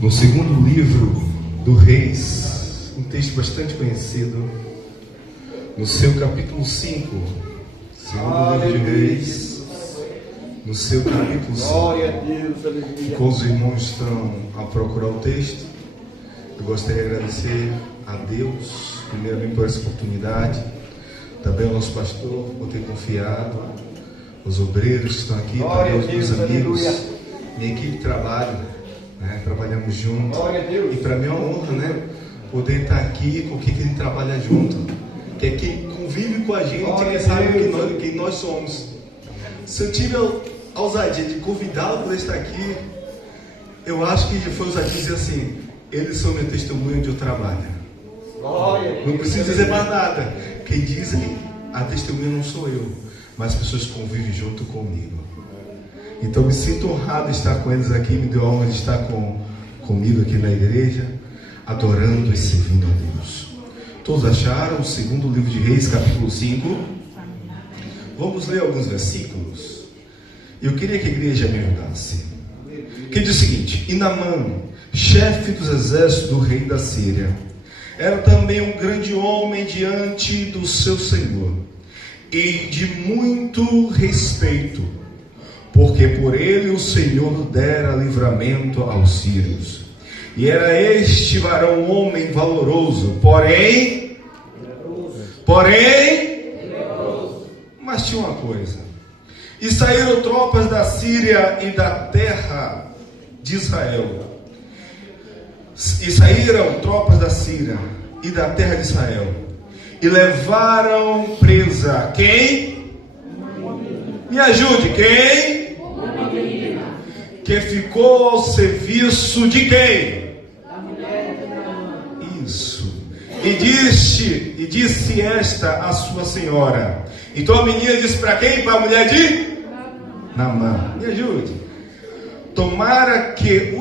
No segundo livro do Reis, um texto bastante conhecido, no seu capítulo 5, segundo livro de Reis, no seu capítulo 5, com os irmãos estão a procurar o texto, eu gostaria de agradecer a Deus, primeiramente por essa oportunidade, também ao nosso pastor por ter confiado, os obreiros que estão aqui, também aos meus amigos, minha equipe de trabalho, né? Trabalhamos juntos, e para mim é uma honra, né? Poder estar aqui com quem trabalha junto, que é quem convive com a gente, quem sabe quem nós somos. Se eu tive a ousadia de convidá-lo para estar aqui, eu acho que foi ousadia dizer assim: eles são meu testemunho onde eu trabalho. Não preciso dizer mais nada. Quem diz a testemunha não sou eu, mas as pessoas que convivem junto comigo. Então me sinto honrado de estar com eles aqui, me deu a honra de estar comigo aqui na igreja, adorando e servindo a Deus. Todos acharam o segundo livro de Reis, capítulo 5? Vamos ler alguns versículos. Eu queria que a igreja me ajudasse. Que diz o seguinte: E Naamã, chefe dos exércitos do rei da Síria, era também um grande homem diante do seu senhor, e de muito respeito, porque por ele o Senhor dera livramento aos sírios. E era este varão um homem valoroso, porém, mas tinha uma coisa: e saíram tropas da Síria e da terra de Israel. E saíram tropas da Síria e da terra de Israel, e levaram presa quem? Me ajude, quem? Que ficou ao serviço de quem? Isso. E disse esta a sua senhora. Então a menina disse para quem? Para a mulher de Naamã. Me ajude. Tomara que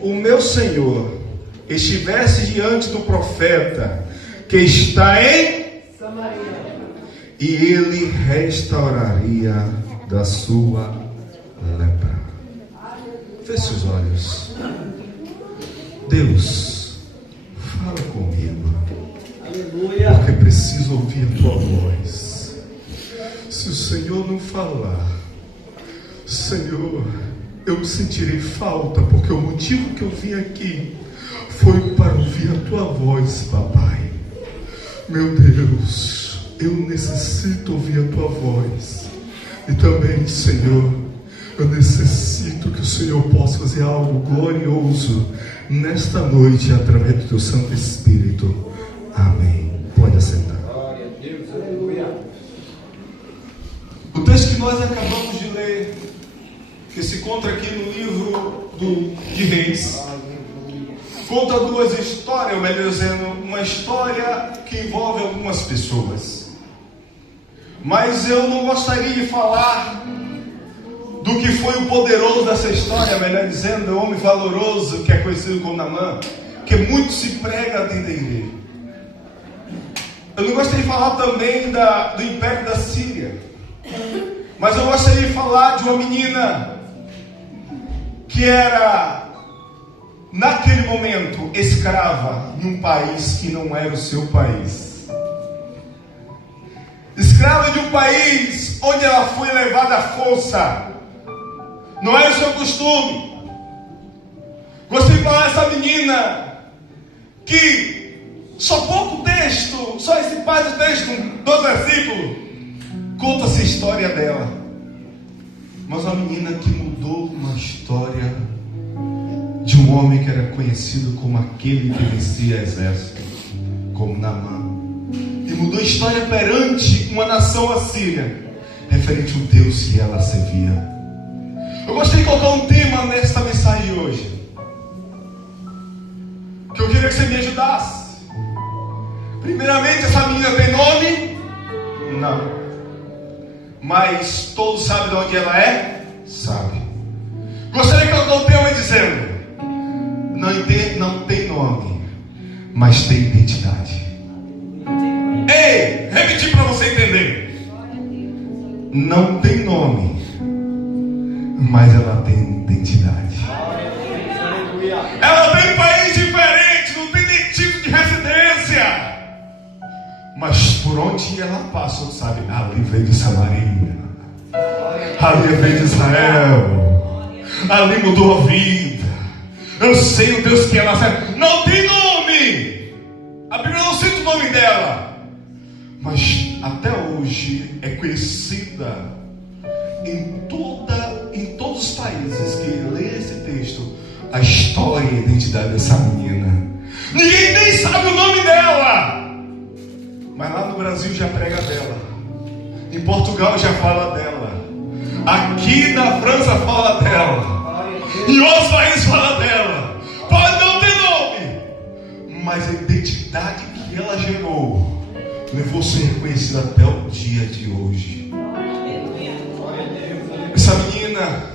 o meu senhor estivesse diante do profeta que está em Samaria, e ele restauraria da sua lepra. Feche os olhos. Deus, fala comigo. Aleluia. Porque preciso ouvir a tua voz. Se o Senhor não falar, Senhor, eu me sentirei falta, porque o motivo que eu vim aqui foi para ouvir a tua voz, papai. Meu Deus, eu necessito ouvir a tua voz. E também, Senhor, eu necessito que o Senhor possa fazer algo glorioso nesta noite através do teu Santo Espírito. Amém. Pode assentar. Glória a Deus, aleluia. O texto que nós acabamos de ler, que se encontra aqui no livro de Reis, conta duas histórias, ou melhor dizendo, uma história que envolve algumas pessoas. Mas eu não gostaria de falar do que foi o poderoso dessa história, melhor dizendo, o homem valoroso que é conhecido como Naamã, que muito se prega dentro da igreja. Eu não gostaria de falar também do império da Síria, mas eu gostaria de falar de uma menina que era, naquele momento, escrava em um país que não era o seu país. Escrava de um país onde ela foi levada à força. Não era o seu costume. Gostaria de falar dessa menina que só pouco texto, só esse parte do texto, 2 versículos, conta-se a história dela. Mas uma menina que mudou uma história de um homem que era conhecido como aquele que vencia exército, como Naamã, e mudou a história perante uma nação assíria, referente ao Deus que ela servia. Eu gostaria de colocar um tema nesta mensagem de hoje, que eu queria que você me ajudasse. Primeiramente, essa menina tem nome? Não. Mas todos sabem de onde ela é? Sabe. Gostaria de colocar um tema dizendo: não tem nome, mas tem identidade. Ei, repetir para você entender. Não tem nome, mas ela tem identidade. Ela vem em país diferente, não tem nem tipo de residência. Mas por onde ela passa, sabe? Ali veio de Samaria. Ali veio de Israel. Ali mudou a vida. Eu sei o Deus que ela serve. Não tem nome. A Bíblia não cita o nome dela. Mas até hoje é conhecida em todos os países que lê esse texto, a história e a identidade dessa menina. Ninguém nem sabe o nome dela. Mas lá no Brasil já prega dela. Em Portugal já fala dela. Aqui na França fala dela. Em outros países fala dela. Pode não ter nome, mas a identidade que ela gerou levou a ser reconhecida até o dia de hoje. Essa menina,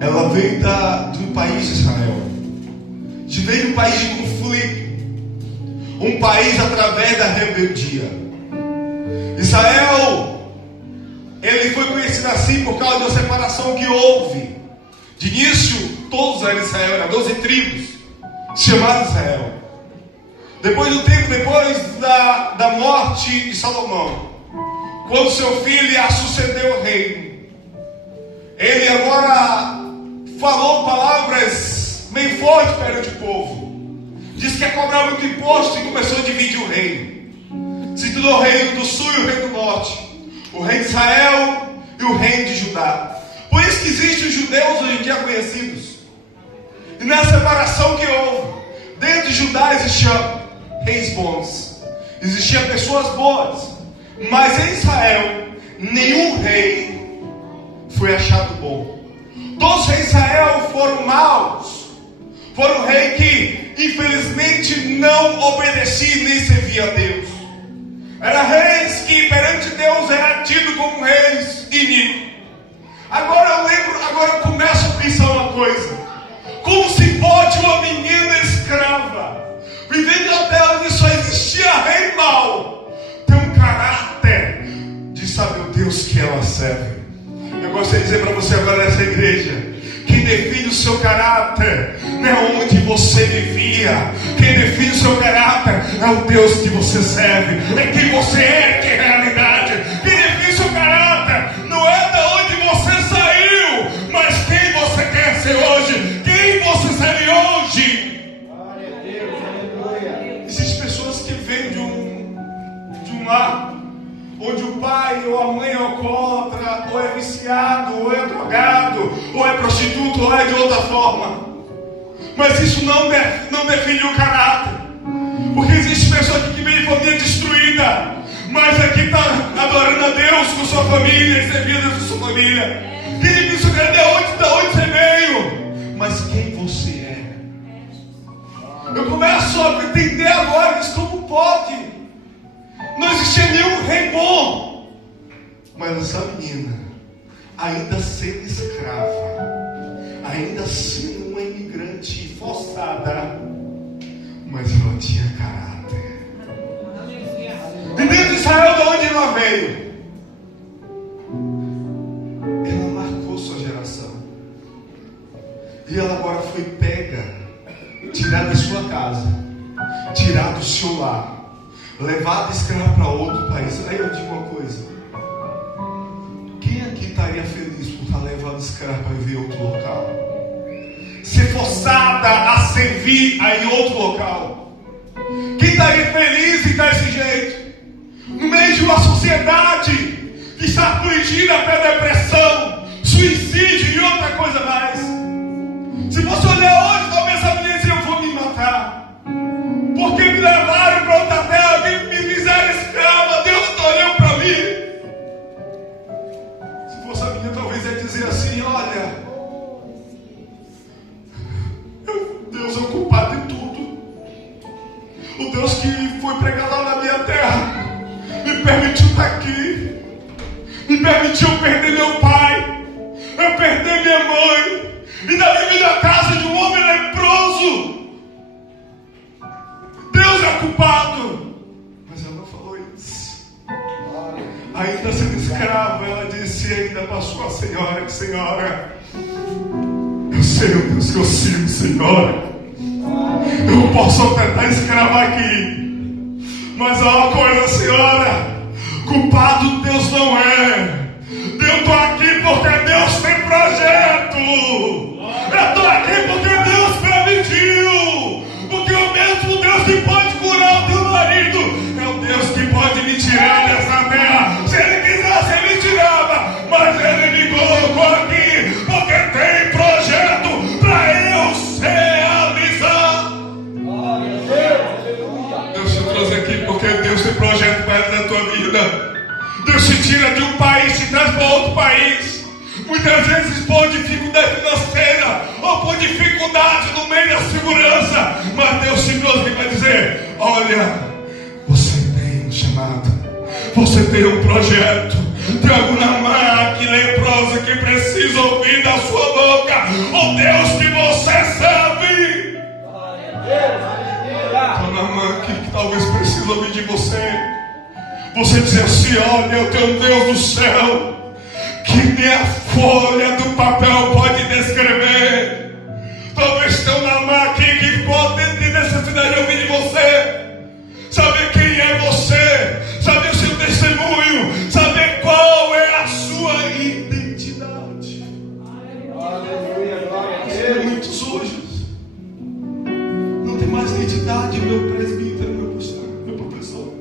ela veio do país de Israel. Veio de um país de conflito. Um país através da rebeldia. Israel, ele foi conhecido assim por causa da separação que houve. De início, todos eram Israel, eram 12 tribos chamadas Israel. Depois do tempo, depois da morte de Salomão, quando seu filho ia suceder o reino, ele agora falou palavras meio fortes perante o povo. Disse que ia cobrar muito imposto e começou a dividir o reino. Se tornou o reino do sul e o reino do norte, o reino de Israel e o reino de Judá. Por isso que existem os judeus hoje em dia conhecidos. E na separação que houve, dentro de Judá existiam reis bons, existiam pessoas boas, mas em Israel nenhum rei foi achado bom. Todos os reis de Israel foram maus. Foram reis que infelizmente não obedeciam nem serviam a Deus. Eram reis que perante Deus eram tidos como reis iníquos. Agora eu começo a pensar uma coisa. Como se pode uma menina escrava, vivendo na terra onde só existia rei mau, ter um caráter de saber o Deus que ela serve? Eu gostaria de dizer para você agora nessa igreja, quem define o seu caráter não é onde você vivia. Quem define o seu caráter é o Deus que você serve. É quem você é, que é realidade. Quem define o seu caráter não é de onde você saiu, mas quem você quer ser hoje. Quem você serve hoje. Glória a Deus, aleluia. Existem pessoas que vêm de um lar onde o pai ou a mãe é alcoólatra, ou é viciado, ou é drogado, ou é prostituto, ou é de outra forma. Mas isso não define o caráter. Porque existe pessoa aqui que vem de família destruída, mas aqui está adorando a Deus com sua família e servindo a sua família. Quem disse que de onde você veio, mas quem você é. Eu começo a entender agora isso, como pode. Não existia nenhum rei bom. Mas essa menina, ainda sendo escrava, ainda sendo uma imigrante forçada, mas ela tinha caráter. E dentro de Israel, de onde ela veio, ela marcou sua geração. E ela agora foi pega, tirada da sua casa, tirada do seu lar, levada escrava para outro país. Aí eu digo uma coisa: quem aqui estaria feliz por estar levado escravo para viver em outro local? Ser forçada a servir em outro local? Quem estaria feliz em estar desse jeito? No meio de uma sociedade que está afligida até depressão, suicídio e outra coisa mais. Se você olhar hoje, talvez essa menina dizer: eu vou me matar, porque me levaram para outra terra, me fizeram escrava, Deus não olhou para mim. Se fosse a menina, talvez ia dizer assim: olha, Deus é o culpado de tudo. O Deus que foi pregado lá na minha terra me permitiu estar aqui, me permitiu perder meu pai, eu perder minha mãe, e ainda vivi na casa de um homem leproso. Deus é culpado. Mas ela não falou isso. Ainda sendo escrava, ela disse ainda para sua senhora: que senhora, eu sei o Deus que eu sigo, Senhor, eu posso tentar escravar aqui, mas há uma coisa, Senhora, culpado Deus não é. Eu estou aqui porque Deus tem projeto. Eu estou aqui porque Deus permitiu. Porque o mesmo Deus que pode curar o teu marido é o Deus que pode me tirar dessa terra. Se Ele quisesse, Ele tirava, mas Ele me colocou aqui porque tem projeto para eu realizar. Deus te trouxe aqui porque Deus tem projeto para a tua vida. Deus te tira de um país, te traz para outro país. Muitas vezes por dificuldade financeira ou por dificuldade no meio da segurança, mas Deus te trouxe aqui para dizer: olha, você tem um chamado, você tem um projeto. Tem alguma máquina leprosa que precisa ouvir da sua boca o Deus que você serve. Tem uma máquina que talvez precise ouvir de você. Você diz assim: olha, eu tenho um Deus do céu que nem a folha do papel pode descrever. Talvez tenha uma máquina que pode ter necessidade de ouvir de você. Saber quem é você, saber o seu testemunho, saber qual é a sua identidade. Aleluia, glória a Deus. Muitos hoje não tem mais identidade, meu presbítero, meu professor.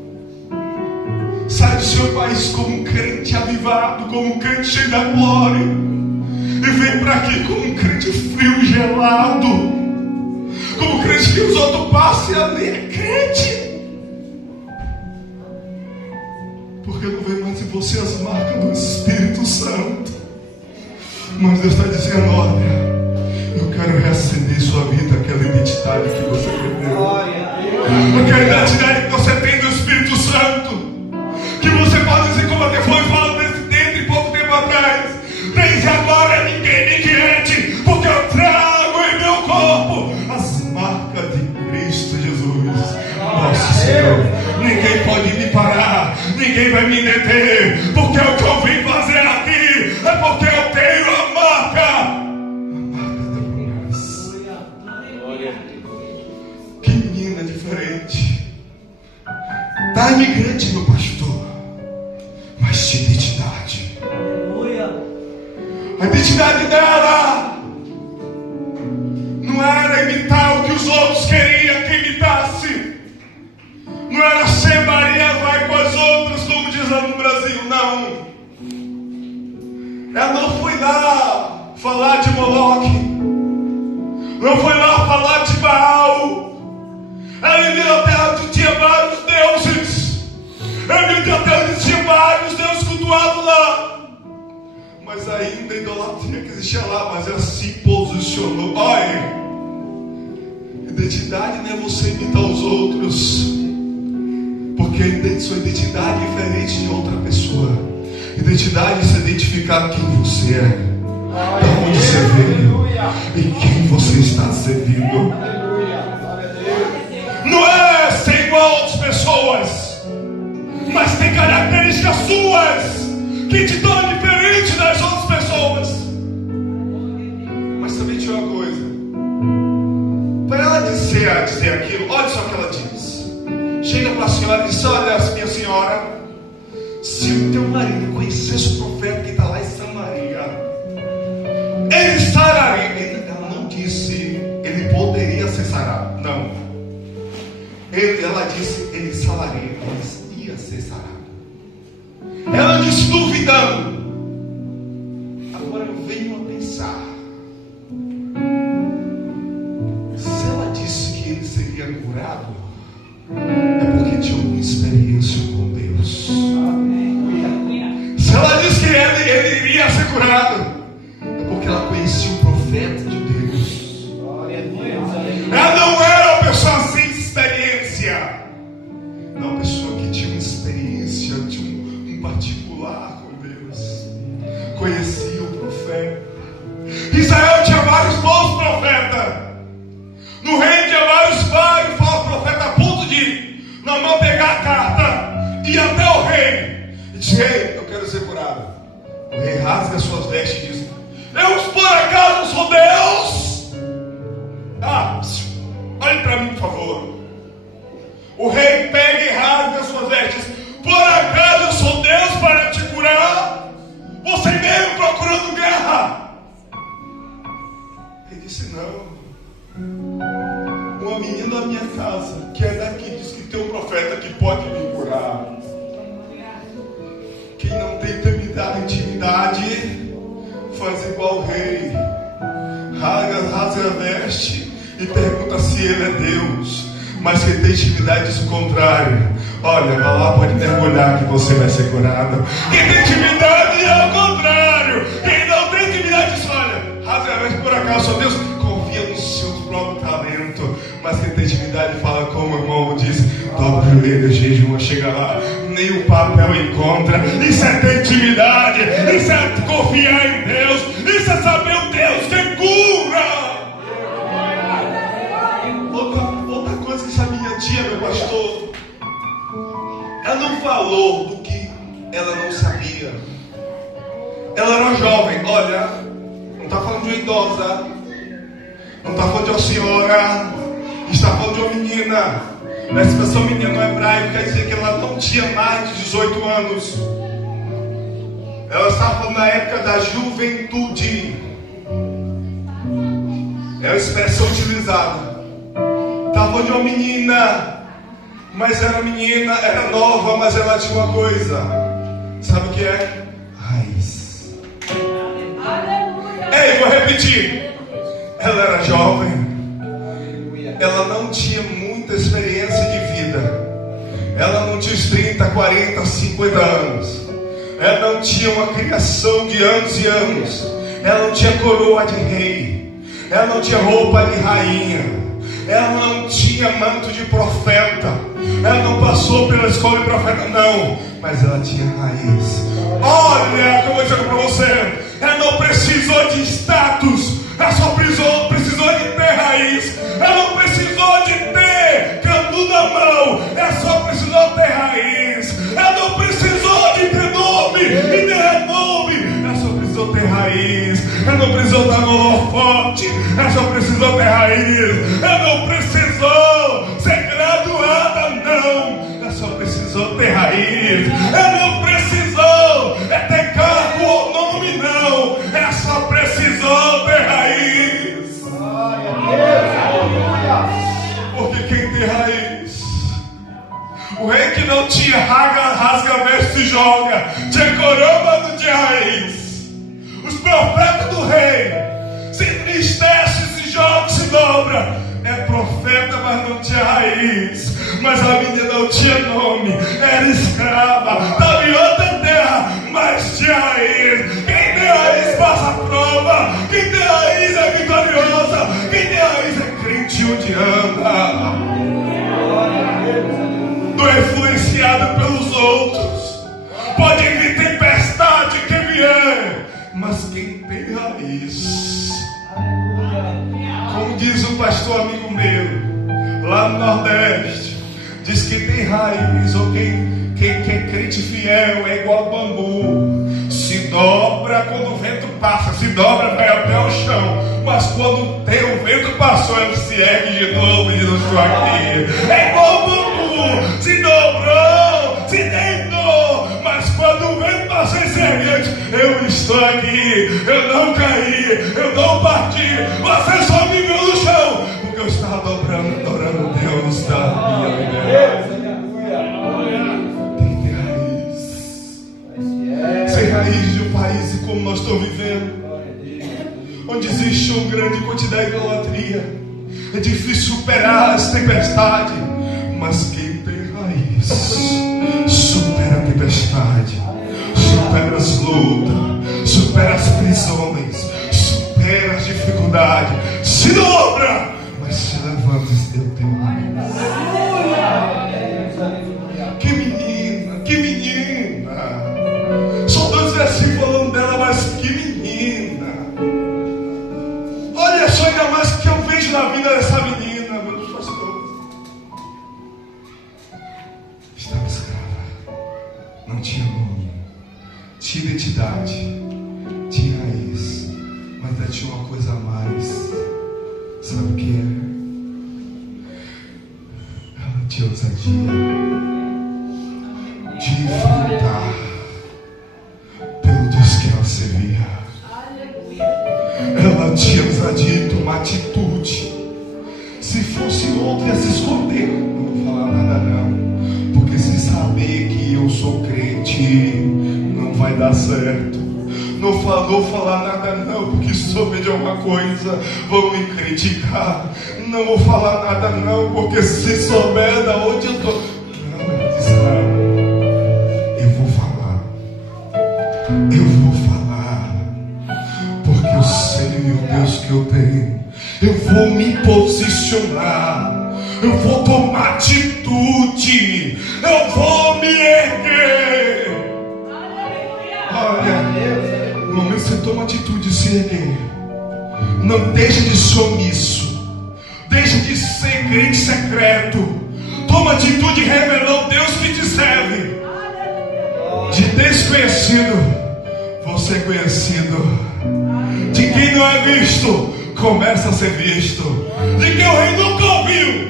Sai do seu país como um crente avivado, como um crente cheio da glória, e vem para aqui como um crente frio e gelado, como um crente que os outros passam e ali é crente, porque não vem mais em você as marcas do Espírito Santo. Mas Deus está dizendo: olha, eu quero reacender em sua vida aquela identidade que você perdeu, Glória a Deus. aquela identidade que você tem do Espírito Santo, que você pode dizer, como até foi falado dentro de pouco tempo atrás: desde agora ninguém me quiete, porque eu trago em meu corpo as marcas de Cristo Jesus. Nossa Senhor, ninguém pode me parar, ninguém vai me deter, porque o que eu vim fazer aqui é porque eu tenho a marca da promessa. Que menina diferente, tá imigrante, meu pastor, mas de identidade. A identidade dela não era imitar o que os outros queriam que imitasse. Não era ser Maria vai com as outras, como diz lá no Brasil, não. Ela não foi lá falar de Moloque, não foi lá falar de Baal. Ela viveu a terra onde tinha vários deuses. Ela viveu a terra onde tinha vários deuses cultuados lá. Mas ainda a idolatria que existia lá, mas ela se posicionou. Olha, identidade não é você imitar os outros, porque sua identidade é diferente de outra pessoa. Identidade é se identificar quem você é, da onde você veio e quem você está servindo. Não é ser igual a outras pessoas, mas tem características suas que te tornam diferente das outras pessoas. Mas também tinha uma coisa, para ela dizer aquilo, olha só o que ela diz. Chega para a senhora e diz: olha, minha senhora, se o teu marido conhecesse o profeta que está lá em Samaria, ele sararia. Ela não disse ele poderia ser sarado, não. Ela disse ele sararia, ele ia ser sarado. Ela disse duvidando. Agora eu venho a pensar, se ela disse que ele seria curado, é porque tinha alguma experiência com Deus. Se ela disse que ele iria ser curado, é porque ela conhecia o profeta de Deus. Ela não era uma pessoa sem experiência, não, uma pessoa que tinha uma experiência, tinha um particular com Deus, conhecia o profeta. Israel tinha vários bons profetas. No reino tinha vários falsos profetas, a ponto de na mão pegar a carta e ir até o rei e dizer: rei, eu quero ser curado. O rei rasga suas vestes e diz: eu por acaso sou Deus? Olhe para mim, por favor. O rei pega e rasga as suas vestes. Por acaso eu sou Deus para te curar? Você mesmo procurando guerra? Ele disse: não. Uma menina da minha casa, que é daqui, diz que tem um profeta que pode me curar. Quem não tem intimidade faz igual o rei. Rasga a veste e pergunta se ele é Deus. Mas quem tem intimidade diz o contrário. Olha, vai lá, pode mergulhar que você vai ser curado. Quem tem intimidade é o contrário. Quem não tem intimidade diz: olha, rasga a veste, por acaso sou Deus. Confia no seu próprio talento. Mas quem tem intimidade fala como o irmão diz: dobra o joelho, jejum, chega lá. Nem o papel encontra. Isso é ter intimidade. Isso é confiar em Deus. Isso é saber o Deus que cura. Outra coisa que essa minha tia, meu pastor, ela não falou do que ela não sabia. Ela era uma jovem. Olha, não está falando de uma idosa, não está falando de uma senhora, está falando de uma menina. Essa expressão menina no hebraico quer dizer que ela não tinha mais de 18 anos. Ela estava falando na época da juventude. É a expressão utilizada. Estava falando de uma menina, mas era menina, era nova, mas ela tinha uma coisa. Sabe o que é? Raiz. Ei, vou repetir. Ela era jovem. Ela não tinha muita experiência de vida. Ela não tinha os 30, 40, 50 anos. Ela não tinha uma criação de anos e anos. Ela não tinha coroa de rei. Ela não tinha roupa de rainha. Ela não tinha manto de profeta. Ela não passou pela escola de profeta, não. Mas ela tinha raiz. Olha, como eu digo para você, ela não precisou de status. Ela só precisou de ter raiz. Ela não precisou de ter canudo na mão. Ela só precisou ter raiz. Ela não precisou de ter nome e ter renome. Ela só precisou ter raiz. Ela não precisou dar holofote. Ela só precisou ter raiz. Ela não precisou ser graduada, não. Ela só precisou ter raiz. Ela não precisou ter cargo ou nome, não. Ela só precisou ter raiz. Porque quem tem raiz, o rei que não tinha rasga a veste e joga, tinha coroa, mas não tinha raiz. Os profetas do rei se entristecem, se jogam, se dobra. É profeta, mas não tinha raiz. Mas a menina não tinha nome, era escrava, estava em outra terra, mas tinha raiz. Quem tem raiz passa a prova. Quem tem raiz é vitoriosa. Quem tem raiz é crente onde anda. Não é influenciado pelos outros. Pode vir tempestade que vier, mas quem tem raiz, como diz um pastor amigo meu lá no Nordeste, diz que tem raiz, ou quem é crente fiel é igual bambu, se dobra quando o vento passa, se dobra, vai até o chão, mas quando o vento passou, ele se ergue de novo e diz: eu estou aqui. É igual bambu, se dobrou, se deitou, mas quando o vento passou e se ergue, eu estou aqui, eu não caí, eu não parti, você só me viu no chão, porque eu estava dobrando, adorando Deus da minha vida. Tem que ter raiz. Sem raiz de um país como nós estamos vivendo, onde existe uma grande quantidade de idolatria, é difícil superar as tempestades, mas quem tem raiz supera a tempestade, supera as lutas, supera as prisões, supera as dificuldades, se dobra, mas se levanta e diz: eu tenho raiz. Que menina, que menina. São 2 versículos falando dela, mas que menina. Olha só, ainda mais que eu vejo na vida dessa menina, meu Deus, pastor. Estava escrava, não tinha nome, tinha identidade, tinha raiz, mas ainda tinha uma coisa a mais. Sabe o que é? de ousadia, de enfrentar pelo Deus que ela servia. Ela tinha ousadia de tomar atitude. Se fosse outro, ia se esconder. Não vou falar nada não, porque se saber que eu sou crente, não vai dar certo. Não vou falar nada não, porque se souber de alguma coisa, vão me criticar. Não vou falar nada não, porque se souber da onde eu tô. Não, ela disse não. Eu vou falar. Eu vou falar. Porque eu sei o Deus que eu tenho. Eu vou me posicionar. Eu vou tomar atitude. Eu vou me erguer. Olha, no momento que você toma atitude de se erguer, não deixe de ser omisso. Deixe de ser crente secreto. Toma atitude e revela o Deus que te serve. De desconhecido, você é conhecido. De quem não é visto, começa a ser visto. De quem o rei nunca ouviu,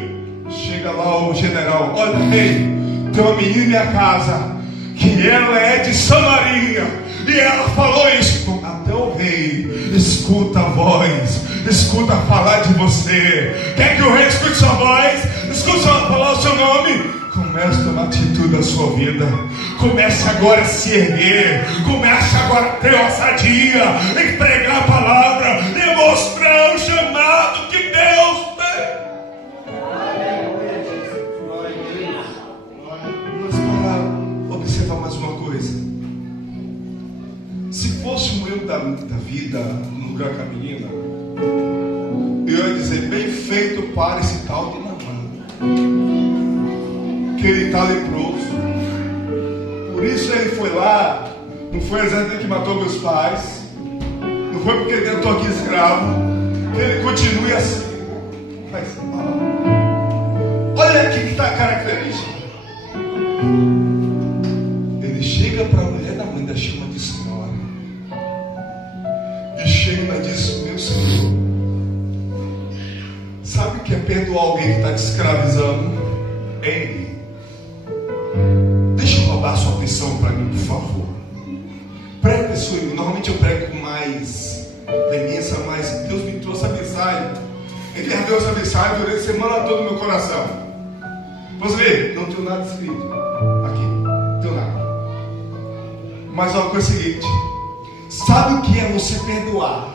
chega lá o general: olha, rei, tem uma menina em minha casa, que ela é de Samaria, e ela falou isso. Até o rei escuta a voz, escuta falar de você. Quer que o rei escute sua voz? Escute falar o seu nome. Comece a tomar atitude da sua vida. Comece agora a se erguer. Comece agora a ter ousadia em pregar a palavra e mostrar o chamado que Deus tem. Mas para observar mais uma coisa, se fosse o eu da vida no lugar com a menina, eu ia dizer: bem feito para esse tal de Naamã, que ele está leproso. Por isso ele foi lá. Não foi o exército que matou meus pais, não foi porque eu estou aqui escravo, que ele continue assim. Mas olha aqui que está a característica. Ele chega para a mulher da mãe, da chama de senhora, e chega e diz: meu Senhor, sabe o que é perdoar alguém que está te escravizando? Ele. Deixa eu roubar sua atenção para mim, por favor. Prega isso aí. Normalmente eu prego com mais veemência, mas Deus me trouxe a mensagem. Ele ardeu essa mensagem durante a semana toda no meu coração. Você vê, não tenho nada escrito aqui, não tenho nada. Mas olha o que é o seguinte: sabe o que é você perdoar?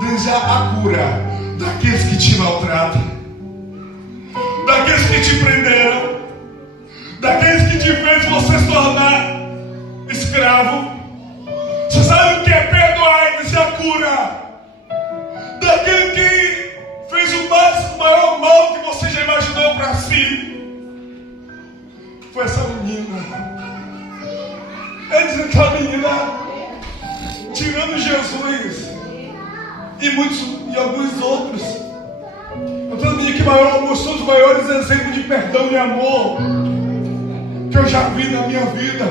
Desejar a cura daqueles que te maltratam, daqueles que te prenderam, daqueles que te fez você se tornar escravo. Você sabe o que é perdoar e dizer a cura daquele que fez o maior mal que você já imaginou para si? Foi essa menina. É dizer que a menina, tirando Jesus e alguns outros, outra menina que mostrou os maiores exemplos de perdão e amor que eu já vi na minha vida.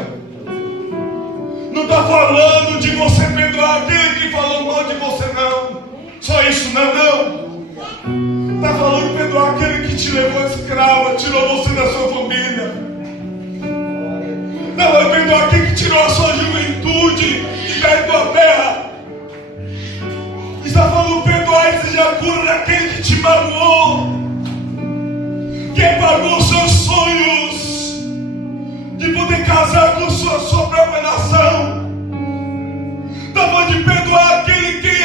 Não está falando de você perdoar aquele que falou mal de você, não. Só isso, não. Está falando de perdoar aquele que te levou escravo, tirou você da sua família. Está falando de perdoar aquele que tirou a sua juventude e da tua terra. Está falando de perdoar e desejar a cura daquele que te magoou, que apagou seus sonhos de poder casar com sua própria nação. Está falando de perdoar aquele que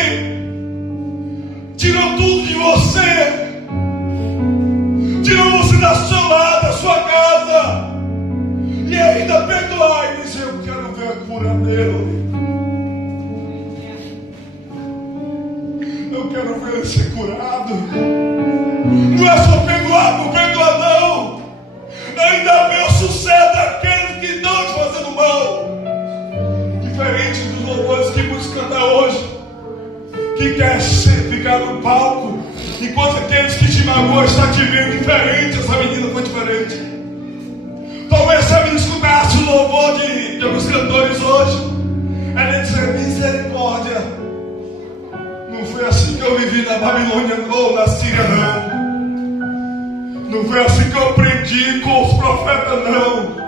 tirou tudo de você, tirou você da sua lar, da sua casa, e ainda perdoar e dizer: eu quero ver a cura dele, eu quero ver ele ser curado. Não é só perdoar por perdoar, não. Ainda vê o sucesso daqueles que estão te fazendo mal. Diferente dos louvores que muitos cantam hoje, que quer ficar no palco, enquanto aqueles que te magoam estão te vendo diferente. Essa menina foi diferente. Talvez essa menina escutasse o louvor de alguns cantores hoje, ela ia dizer: misericórdia, não foi assim que eu vivi na Babilônia ou na Síria, não. Não foi assim que eu aprendi aprendi com os profetas, não.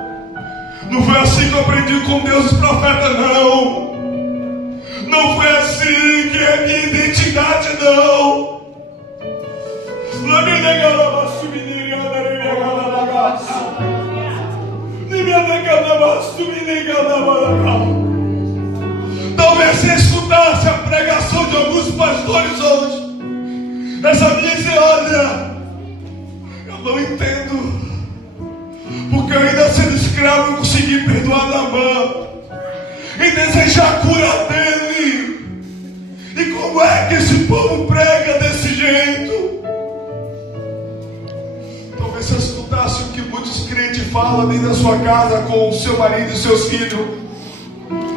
Não foi assim que eu aprendi com Deus e os profetas, não. Não foi assim que é minha identidade, não. Talvez você escutasse a pregação de alguns pastores hoje, essa minha dizer: olha, eu não entendo, porque eu ainda sendo escravo não consegui perdoar Naamã e desejar a cura dele. E como é que esse povo prega desse jeito? Talvez você escutasse o que muitos crentes falam dentro da sua casa com o seu marido e seus filhos,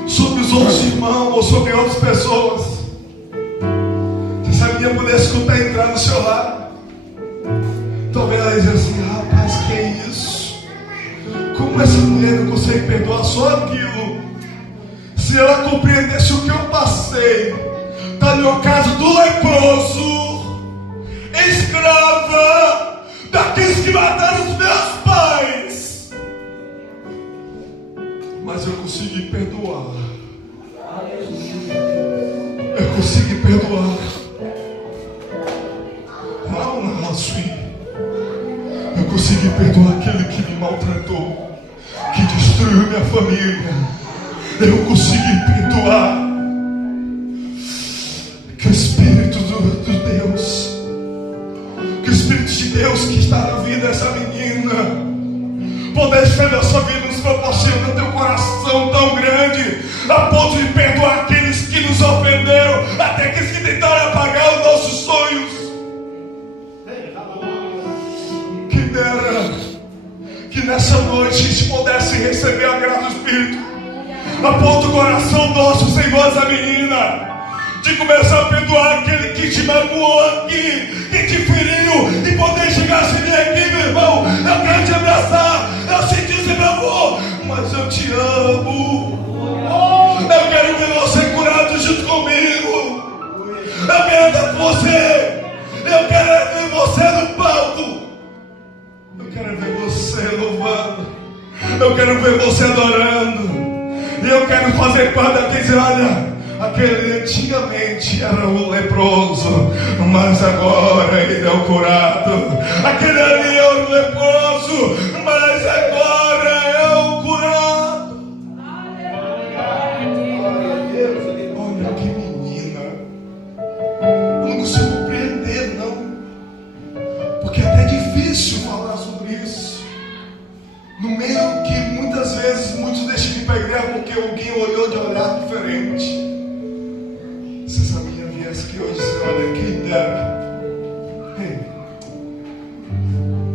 sobre os outros irmãos ou sobre outras pessoas. Se essa menina pudesse escutar e entrar no seu lar, talvez ela dizia assim: rapaz, que é isso? Como essa mulher não consegue perdoar só aquilo? Se ela compreendesse o que eu passei, tá no caso do leproso, escrava daqueles que mataram os meus pais, mas eu consegui perdoar. Eu consegui perdoar. Não, assim. Eu consegui perdoar aquele que me maltratou, que destruiu minha família. Eu consegui perdoar. Que o Espírito de Deus, que o Espírito de Deus que está na vida dessa menina, pudesse ver a sua vida nos proporciona teu coração tão grande, a ponto de perdoar aqueles que nos ofenderam, até aqueles que tentaram apagar os nossos sonhos. Que dera que nessa noite a gente pudesse receber a graça do Espírito, a ponto do coração nosso, sem voz da menina, de começar a perdoar aquele que te magoou aqui, que te feriu, e poder chegar assim: aqui, meu irmão, eu quero te abraçar, eu sei que você me amou, mas eu te amo. Eu quero ver você curado junto comigo. Eu quero estar com você. Eu quero ver você no palco. Eu quero ver você louvando. Eu quero ver você adorando. E eu quero fazer parte daqueles: olha, aquele antigamente era o leproso, mas agora ele é o curado. Aquele ali é o leproso, mas agora é o curado. Olha que menina. Eu não consigo compreender, não, porque é até difícil falar sobre isso, no meio que muitas vezes muitos deixam de ir para a igreja porque alguém olhou de olhar diferente. Se essa menina viesse aqui hoje, olha, quem dera,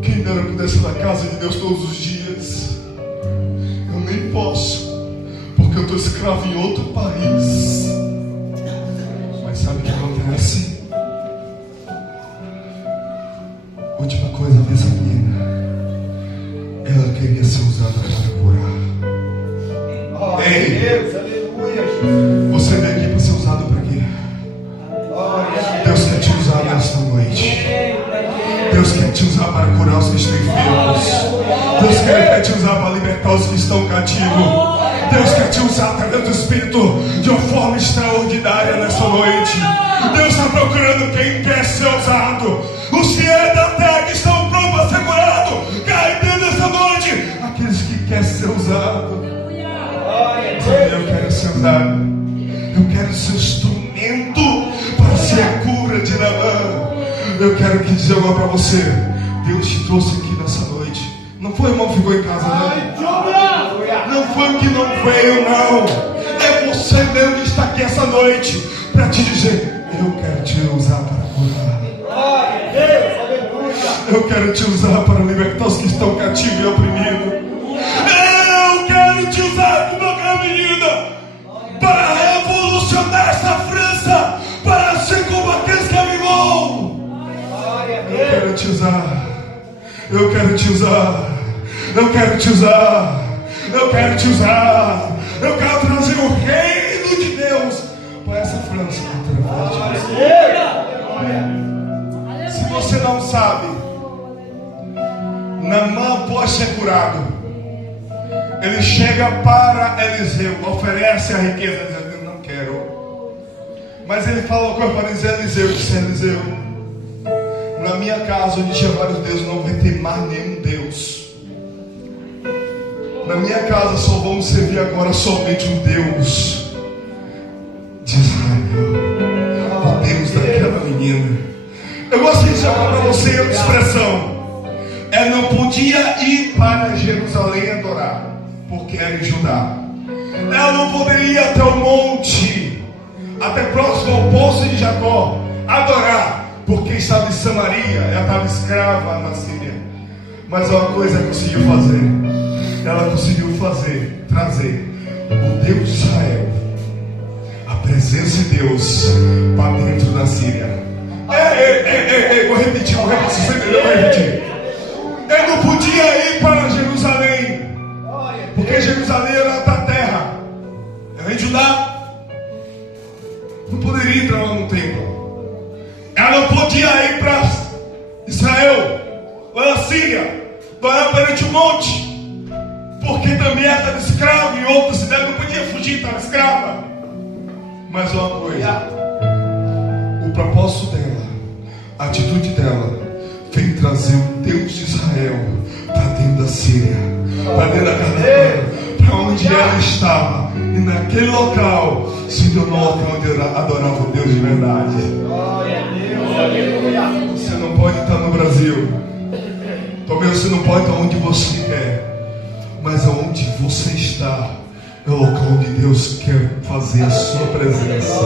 quem dera eu pudesse ir na casa de Deus todos os dias. Eu nem posso, porque eu estou escravo em outro país. Mas sabe o que acontece? Última coisa dessa menina, ela queria ser usada para curar. Ei, Deus, aleluia. você veio aqui para ser usado para quê? Deus quer te usar nesta noite. Deus quer te usar para curar os que estão enfermos. Deus quer te usar para libertar os que estão cativos. Deus quer te usar através do Espírito de uma forma extraordinária nessa noite. Deus está procurando quem quer ser usado. Os fiéis da terra que estão prontos para ser curados, caem dentro dessa noite. Aqueles que querem ser usados. Eu quero ser usado. Eu quero ser instrumento para ser a cura de Naamã. Eu quero que dizer agora para você: Deus te trouxe aqui nessa noite. Não foi o irmão que ficou em casa, não. Não foi o que não veio, não. É você mesmo que está aqui essa noite para te dizer: eu quero te usar para curar. Eu quero te usar para libertar os que estão cativos e oprimidos. Eu quero te usar como aquela menina para revolucionar essa França, para ser como aqueles que avivou. Eu quero te usar. Eu quero te usar. Eu quero te usar. Eu quero te usar. Eu quero trazer o reino de Deus para essa França. Se você não sabe, Naamã, após ser curado, ele chega para Eliseu, oferece a riqueza. Eliseu, não quero. Mas ele fala uma coisa para Eliseu, disse: Eliseu, na minha casa onde tinha vários deuses, não vai ter mais nenhum Deus. Na minha casa só vamos servir agora somente um Deus de Israel, o Deus daquela menina. Eu gostaria de chamar para você outra expressão. Ela não podia ir para Jerusalém adorar, porque era em Judá. Ela não poderia ir até o monte, até próximo ao poço de Jacó, adorar, porque estava em Samaria, ela estava escrava na Síria. Mas uma coisa ela conseguiu fazer. Ela conseguiu trazer o Deus de Israel, a presença de Deus, para dentro da Síria. Vou repetir, se você entendeu, vou repetir. Ele não podia ir para Jerusalém, porque Jerusalém era da terra, era em Judá. Não poderia entrar lá no templo. Ela não podia ir para Israel, para a Síria, para perante o monte, porque também ela estava escrava em outra cidade, não podia fugir, estava escrava. Mas uma coisa, o propósito dela, a atitude dela, veio trazer o Deus de Israel para dentro da Síria, para dentro da casa dela, para onde ela estava. E naquele local se tornou o local onde ela adorava o Deus de verdade. Você não pode estar no Brasil, também você não pode estar onde você quer, mas aonde você está é o local onde Deus quer fazer a sua presença,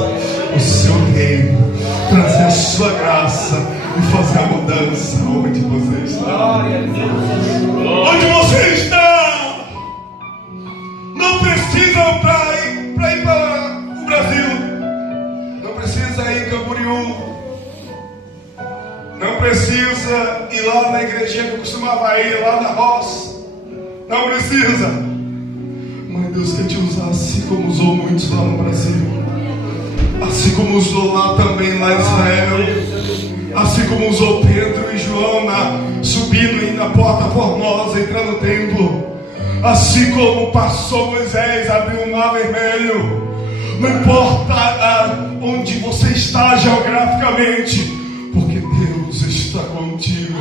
o seu reino, trazer a sua graça e fazer a mudança onde você está. Onde você está? Não precisa para ir para o Brasil, não precisa ir em Camboriú, não precisa ir lá na igrejinha que eu costumava ir, lá na roça. Não precisa. Mas Deus quer te usar assim como usou muitos lá no Brasil, assim como usou lá também, lá em Israel, assim como usou Pedro e João subindo aí na porta formosa, entrando no templo, assim como passou Moisés, abriu o mar vermelho. Não importa onde você está geograficamente, porque Deus está contigo.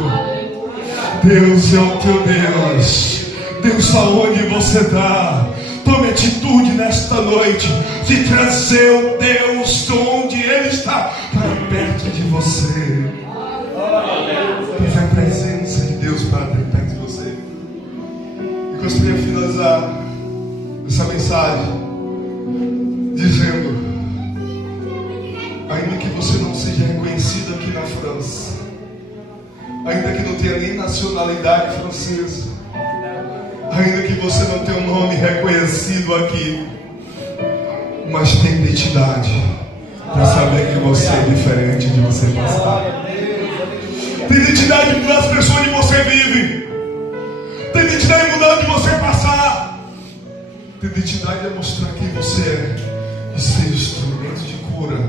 Deus é o teu Deus. Deus está onde você está. Tome atitude nesta noite de trazer o Deus de onde Ele está para perto de você. Trazer a presença de Deus para perto de você. Eu gostaria de finalizar essa mensagem dizendo: ainda que você não seja reconhecido aqui na França, ainda que não tenha nem nacionalidade francesa, ainda que você não tenha um nome reconhecido aqui, mas tem identidade para saber que você é diferente de você passar. Tem identidade de mudar as pessoas onde você vive. Tem identidade de mudar onde você passar. Tem identidade de mostrar quem você é e ser instrumento de cura